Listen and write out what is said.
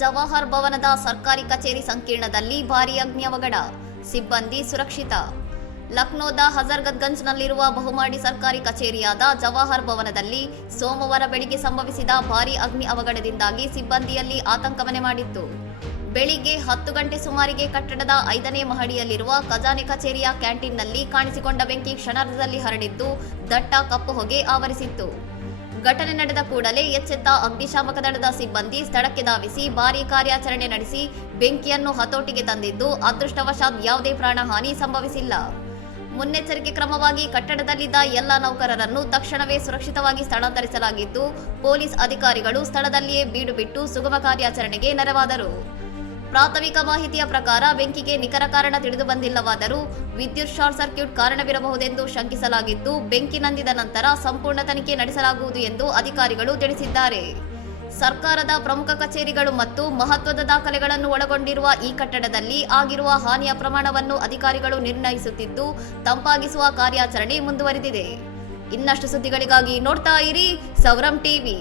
ಜವಾಹರ್ ಭವನದ ಸರ್ಕಾರಿ ಕಚೇರಿ ಸಂಕೀರ್ಣದಲ್ಲಿ ಭಾರೀ ಅಗ್ನಿ ಅವಘಡ, ಸಿಬ್ಬಂದಿ ಸುರಕ್ಷಿತ. ಲಕ್ನೋದ ಹಜರ್ಗಂಜ್ನಲ್ಲಿರುವ ಬಹುಮಹಡಿ ಸರ್ಕಾರಿ ಕಚೇರಿಯಾದ ಜವಾಹರ್ ಭವನದಲ್ಲಿ ಸೋಮವಾರ ಬೆಳಿಗ್ಗೆ ಸಂಭವಿಸಿದ ಭಾರೀ ಅಗ್ನಿ ಅವಘಡದಿಂದಾಗಿ ಸಿಬ್ಬಂದಿಯಲ್ಲಿ ಆತಂಕ ಮನೆ ಮಾಡಿತ್ತು. ಬೆಳಿಗ್ಗೆ 10 ಗಂಟೆ ಸುಮಾರಿಗೆ ಕಟ್ಟಡದ 5ನೇ ಮಹಡಿಯಲ್ಲಿರುವ ಖಜಾನೆ ಕಚೇರಿಯ ಕ್ಯಾಂಟೀನ್ನಲ್ಲಿ ಕಾಣಿಸಿಕೊಂಡ ಬೆಂಕಿ ಕ್ಷಣಾರ್ಧದಲ್ಲಿ ಹರಡಿದ್ದು ದಟ್ಟ ಕಪ್ಪು ಹೊಗೆ ಆವರಿಸಿತ್ತು. ಘಟನೆ ನಡೆದ ಕೂಡಲೇ ಎಚ್ಚೆತ್ತ ಅಗ್ನಿಶಾಮಕ ದಳದ ಸಿಬ್ಬಂದಿ ಸ್ಥಳಕ್ಕೆ ಧಾವಿಸಿ ಭಾರೀ ಕಾರ್ಯಾಚರಣೆ ನಡೆಸಿ ಬೆಂಕಿಯನ್ನು ಹತೋಟಿಗೆ ತಂದಿದ್ದು, ಅದೃಷ್ಟವಶಾತ್ ಯಾವುದೇ ಪ್ರಾಣಹಾನಿ ಸಂಭವಿಸಿಲ್ಲ. ಮುನ್ನೆಚ್ಚರಿಕೆ ಕ್ರಮವಾಗಿ ಕಟ್ಟಡದಲ್ಲಿದ್ದ ಎಲ್ಲ ನೌಕರರನ್ನು ತಕ್ಷಣವೇ ಸುರಕ್ಷಿತವಾಗಿ ಸ್ಥಳಾಂತರಿಸಲಾಗಿದ್ದು, ಪೊಲೀಸ್ ಅಧಿಕಾರಿಗಳು ಸ್ಥಳದಲ್ಲಿಯೇ ಬೀಡು ಬಿಟ್ಟು ಸುಗಮ ಕಾರ್ಯಾಚರಣೆಗೆ ನೆರವಾದರು. ಪ್ರಾಥಮಿಕ ಮಾಹಿತಿಯ ಪ್ರಕಾರ ಬೆಂಕಿಗೆ ನಿಖರ ಕಾರಣ ತಿಳಿದು ಬಂದಿಲ್ಲವಾದರೂ ವಿದ್ಯುತ್ ಶಾರ್ಟ್ ಸರ್ಕ್ಯೂಟ್ ಕಾರಣವಿರಬಹುದೆಂದು ಶಂಕಿಸಲಾಗಿದ್ದು, ಬೆಂಕಿ ನಂದಿದ ನಂತರ ಸಂಪೂರ್ಣ ತನಿಖೆ ನಡೆಸಲಾಗುವುದು ಎಂದು ಅಧಿಕಾರಿಗಳು ತಿಳಿಸಿದ್ದಾರೆ. ಸರ್ಕಾರದ ಪ್ರಮುಖ ಕಚೇರಿಗಳು ಮತ್ತು ಮಹತ್ವದ ದಾಖಲೆಗಳನ್ನು ಒಳಗೊಂಡಿರುವ ಈ ಕಟ್ಟಡದಲ್ಲಿ ಆಗಿರುವ ಹಾನಿಯ ಪ್ರಮಾಣವನ್ನು ಅಧಿಕಾರಿಗಳು ನಿರ್ಣಯಿಸುತ್ತಿದ್ದು, ತಂಪಾಗಿಸುವ ಕಾರ್ಯಾಚರಣೆ ಮುಂದುವರೆದಿದೆ. ಇನ್ನಷ್ಟು ಸುದ್ದಿಗಳಿಗಾಗಿ ನೋಡ್ತಾ ಇರಿ ಸೌರಂ ಟಿವಿ.